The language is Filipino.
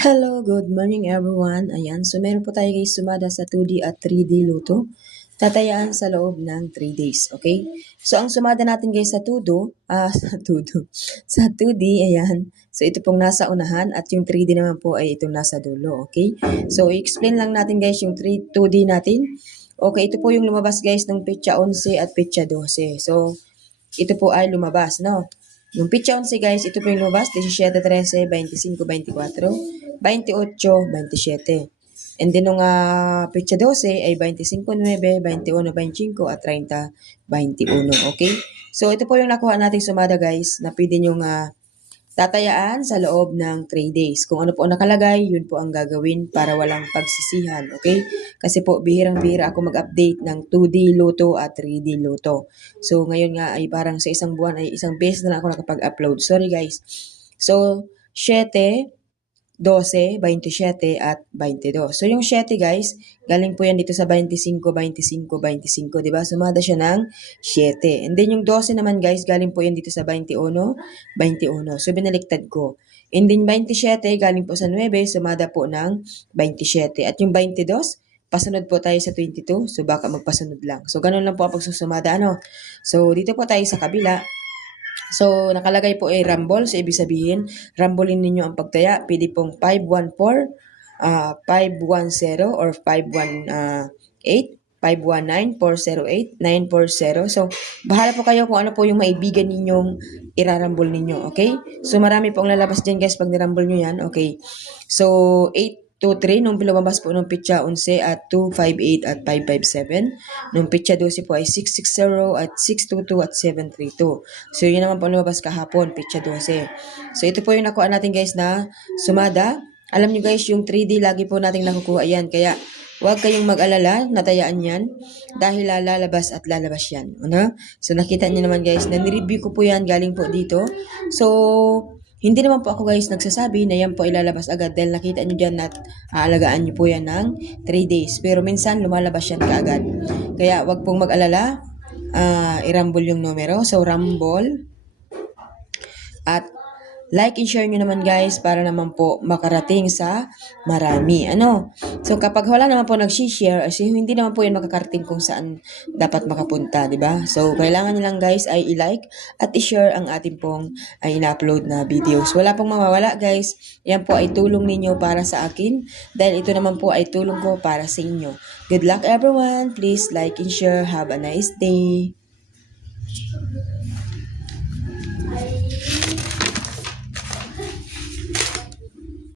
Hello, good morning everyone. Ayan, so meron po tayo guys sumada sa 2D at 3D luto. Tatayaan sa loob ng 3 days, okay? So ang sumada natin guys sa sa sa 2D, ayan. So ito pong nasa unahan at yung 3D naman po ay itong nasa dulo, okay? So i-explain lang natin guys yung 2D natin. Okay, ito po yung lumabas guys ng petsa 11 at petsa 12. So ito po ay lumabas, no? Yung pitcha 11 guys, ito po yung lumabas, 17, 13, 25, 24, 28, 27. And then nung pitcha 12 ay 25, 9, 21, 25 at 30, 21. Okay? So ito po yung nakuha nating sumada guys na pwede nyong tatayaan sa loob ng 3 days. Kung ano po ang nakalagay, yun po ang gagawin para walang pagsisihan, okay? Kasi po, bihirang-bihira ako mag-update ng 2D luto at 3D luto. So, ngayon nga ay parang sa isang buwan ay isang beses na lang ako nakapag-upload. Sorry guys. So, 7, 12, 27 at 22. So yung 7 guys, galing po yan dito sa 25, 25, 25, 'di ba? Sumada siya ng 7. And then yung 12 naman guys, galing po yan dito sa 21, 21. So binaliktad ko. And then 27 galing po sa 9, sumada po ng 27. At yung 22, pasunod po tayo sa 22, so baka magpasunod lang. So ganun lang po ang pagsusumada, ano? So dito po tayo sa kabila. So, nakalagay po ay rumble. So, ibig sabihin, rumblein ninyo ang pagtaya. Pwede pong 514, 510, or 518, 519, 408, 940. So, bahala po kayo kung ano po yung maibigan ninyong irarumble ninyo. Okay? So, marami pong lalabas dyan guys pag nirumble nyo yan. Okay. So, 823 nung lumabas po nung pitsa 11 at 258 at 557. Nung pitsa 12 po ay 660 at 622 at 732. So yun naman po lumabas kahapon, pitsa 12. So ito po yung nakuha natin guys na sumada. Alam nyo guys, yung 3D lagi po nating nakukuha yan. Kaya huwag kayong mag-alala, natayaan yan. Dahil lalabas at lalabas yan. Ano? So nakita nyo naman guys, na nireview ko po yan galing po dito. So hindi naman po ako guys nagsasabi na yan po ilalabas agad dahil nakita nyo dyan at aalagaan nyo po yan ng 3 days. Pero minsan lumalabas yan kaagad. Kaya wag pong mag-alala, i-rumble yung numero. So rumble at like and share nyo naman guys para naman po makarating sa marami. Ano? So kapag wala naman po nag-share, hindi naman po yun makakarating kung saan dapat makapunta, di ba? So kailangan nyo lang guys ay i-like at i-share ang ating pong ina-upload na videos. Wala pong mawawala guys. Yan po ay tulong ninyo para sa akin dahil ito naman po ay tulong ko para sa inyo. Good luck everyone. Please like and share. Have a nice day.